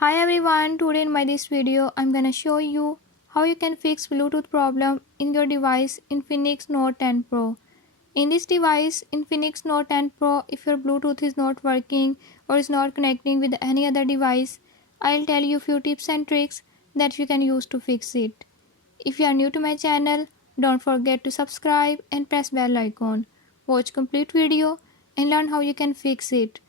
Hi everyone, today in this video I'm gonna show you how you can fix Bluetooth problem in your device Infinix Note 10 Pro. In this device Infinix Note 10 Pro, if your Bluetooth is not working or is not connecting with any other device, I'll tell you few tips and tricks that you can use to fix it. If you are new to my channel, don't forget to subscribe and press bell icon. Watch complete video and learn how you can fix it.